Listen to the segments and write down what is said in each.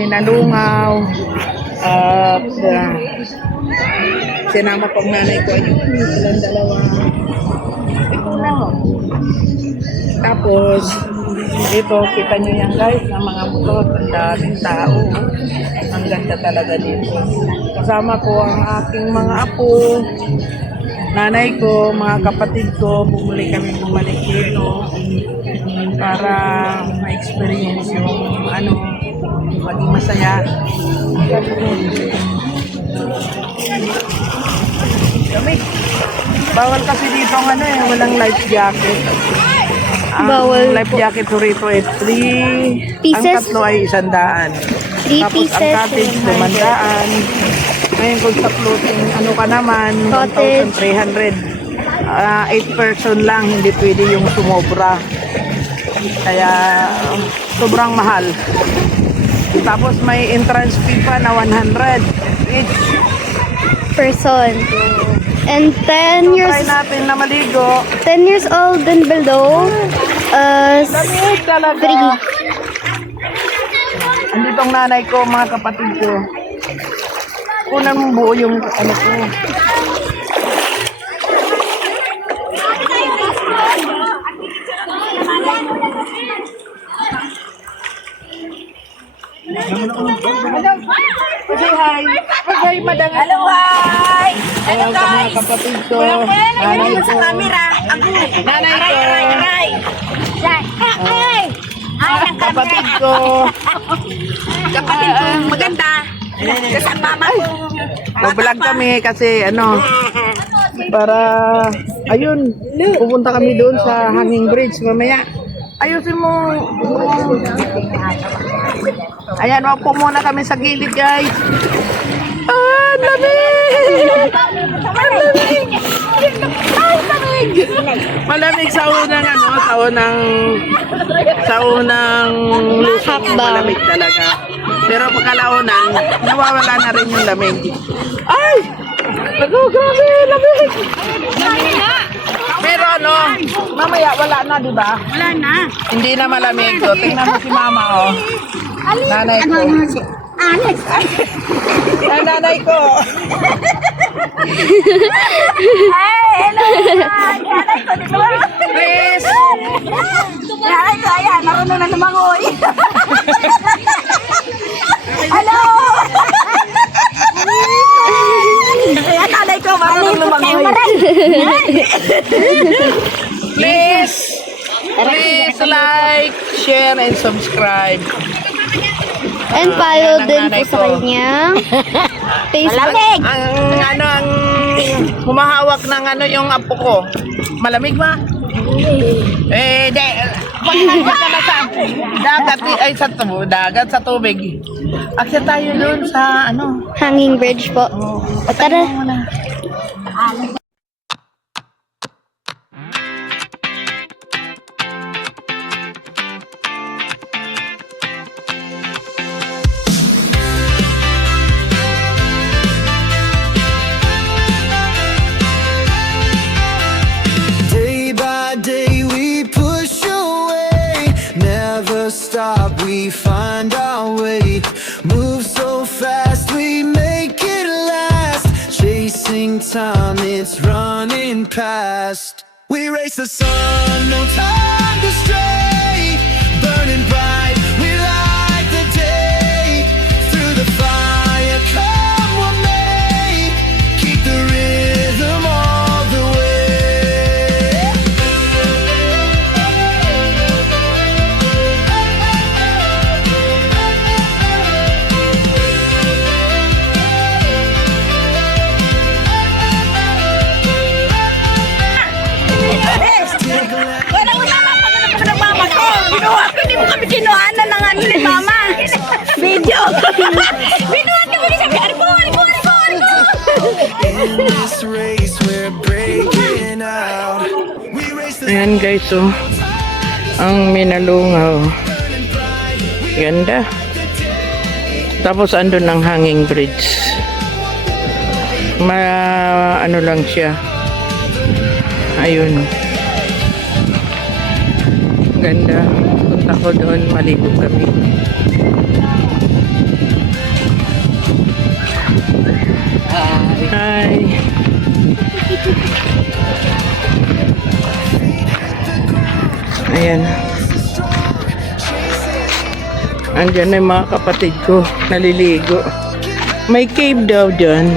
minalungaw. At sinama pang nanay ko. Ayun, silang dalawa. Ikaw na. Tapos, dito, kita nyo yan guys, ng mga motor, ang daming tao. Ang ganda talaga dito. Kasama ko ang aking mga apo, nanay ko, mga kapatid ko, bumalik dito para ma-experience yung maging masaya. Bawal kasi dito ang walang life jacket. Ang life jacket rito ay 3 pieces. Ang tatlo ay 100. 3 Tapos pieces. ang cottage 200. Ngayon kung sa floating ka naman, Cottage. 1,300. 8 person lang, hindi pwede yung sumobra. Kaya sobrang mahal. Tapos may entrance fee pa na 100 each Person. And 10 years try natin na maligo. 10 years old and below, Lamig talaga. free. Andito ang nanay ko, mga kapatid ko. Kunan mong buo yung ko. Say hi. Say madang. Hello, hi! Hello, Hello, mga guys! kapatid ko. Nanay Nanay mo sa ko. camera. Ako. Nanay ko. Aray! Yan. Ay! Ay, ang Kapatid ko. kapatid ko maganda. Kasi ang mama ko. Mag-vlog kami kasi para ayun, pupunta kami doon sa Hanging Bridge mamaya. Ayusin mo. Ayan, po muna kami sa gilid, guys. Ah, lamig! Malamig! Ay, lamig! Malamig sa unang lusok, malamig talaga. Pero pagkalaunan, nawawala na rin yung lamig. Ay! Grabe, lamig! Pero mamaya wala na, di ba? Wala na. Hindi na malamig. So, tingnan mo si mama, oh. Nanay ko. Alex. Ay, nanay ko. Ay, hello. Nanay ko, dito ba? Please. Nanay ko, ayan. Marunong na lumangoy. Hello. Ayan, nanay ko. Marunong lumangoy. Please. Please like, share, and subscribe. And follow Yan ang din nanay po sa ko. kanyang Facebook. Malamig. Ang humahawak ng yung apo ko. Malamig ba? Pagkakit ka na sa dagat, dagat sa tubig. Akyat tayo doon sa Hanging Bridge po. O tara. Day by day we push away, never stop, we find our way. Move so fast, we make it last. Chasing time, it's running past. We race the sun, no time to stray. Burning bright, we light the day. Through the fire, come what may. Keep the rhythm all the way. Wala mo naman pag ng mama ko. Binuha ko, hindi mo kami kinuhanan ng ni mama. Video. Binuha ka mo ni sabi, ano po. In this race we're breaking out. We race the Ayan guys, ang minalungaw. Ganda. Tapos andun ang Hanging Bridge. Lang siya. Ayun. Ganda. Punta ko doon, maligo kami. Hi. Ayan. Andyan na yung mga kapatid ko. Naliligo. May cave daw dyan.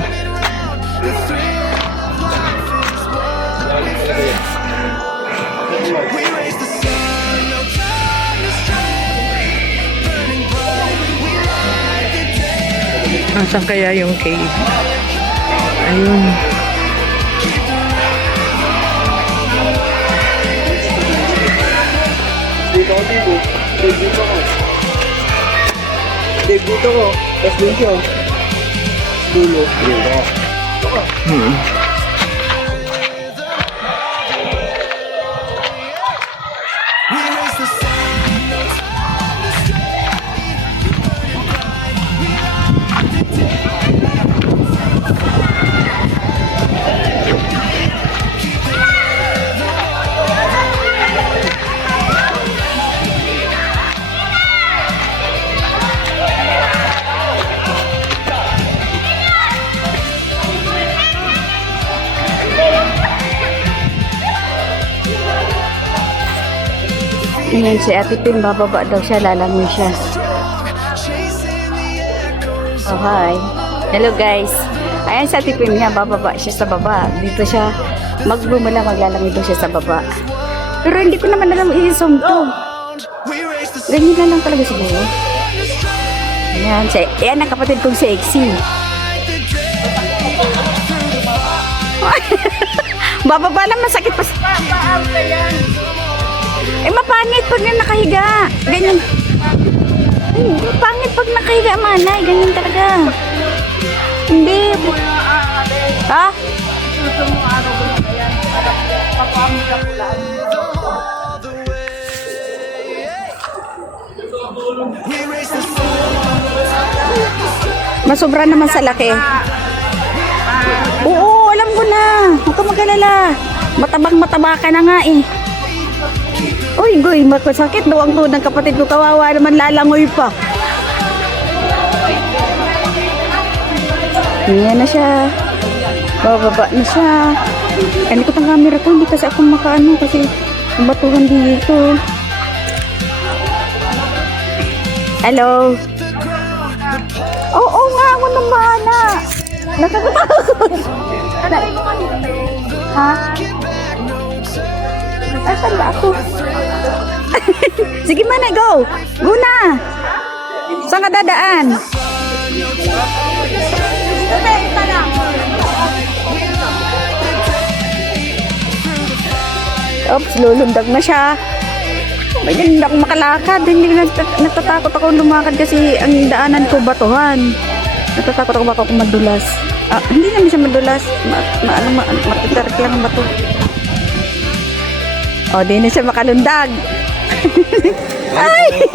Nasaan kaya yung cave? Ayun. Dito ko. Tapos dun siya. Dulo. Dito. Ngayon si Ate Pim, bababa daw siya, lalangoy siya. Oh, hi. Hello guys. Ayan si Ate Pim niya, bababa siya sa baba. Dito siya, magbumula, maglalangoy daw siya sa baba. Pero hindi ko naman alam i-zoom to. Ganyan na lang talaga siguro. Ayan, ayan ang kapatid kong si Exie. Bababa lang, masakit pa. Eh, mapangit pag nakahiga. Ganyan. Pangit pag nakahiga, manay. Ganyan talaga. Hindi. Ha? Masobra naman sa laki. Oo, alam ko na. Huwag ka mag-alala. Matabang-mataba ka na nga eh. Uy, goy, makasakit daw ang tuhod ng kapatid ko. Kawawa naman, lalangoy pa. Ayan na siya. Bababa na siya. Hindi ko tang camera ko. Hindi kasi ako makaano kasi batuhan dito. Hello? Oo nga, ako nang bahala. Nakakatakot. Ha? Asan ba ako? Sige man, go! Go na! Saan ka dadaan? Oops, lulundag na siya. May hindi ako makalakad. Hindi natatakot ako lumakad kasi ang daanan ko batuhan. Natatakot ako baka ako madulas. Hindi naman siya madulas. Matitarik lang ang bato. O, di na siya makalundag. Ay!